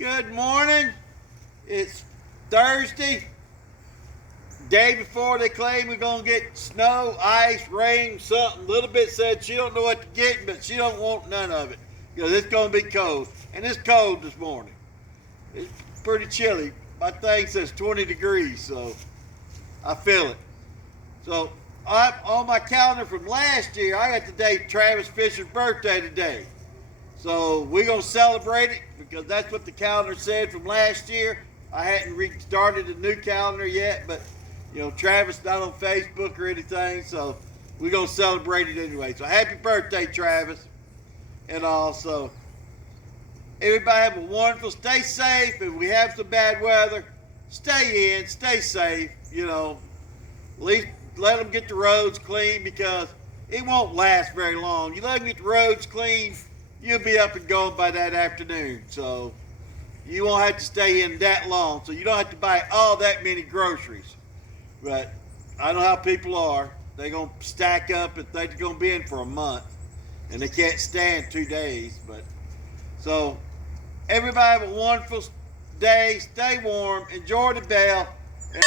Good morning. It's Thursday. Day before they claim we're gonna get snow, ice, rain, something. Little bit said she don't know what to get, but she don't want none of it because it's gonna be cold, and it's cold this morning. It's pretty chilly. My thing says 20 degrees, so I feel it. So on my calendar from last year, I got the date Travis Fisher's birthday today. So we're going to celebrate it because that's what the calendar said from last year. I hadn't restarted a new calendar yet, but Travis not on Facebook or anything, so we're going to celebrate it anyway. So happy birthday, Travis. And also, everybody have a wonderful, stay safe. If we have some bad weather, stay in, stay safe. At least let them get the roads clean because it won't last very long. You let them get the roads clean, you'll be up and going by that afternoon. So you won't have to stay in that long. So you don't have to buy all that many groceries. But I know how people are. They're going to stack up and they're going to be in for a month. And they can't stand 2 days. So everybody have a wonderful day. Stay warm. Enjoy the bell. And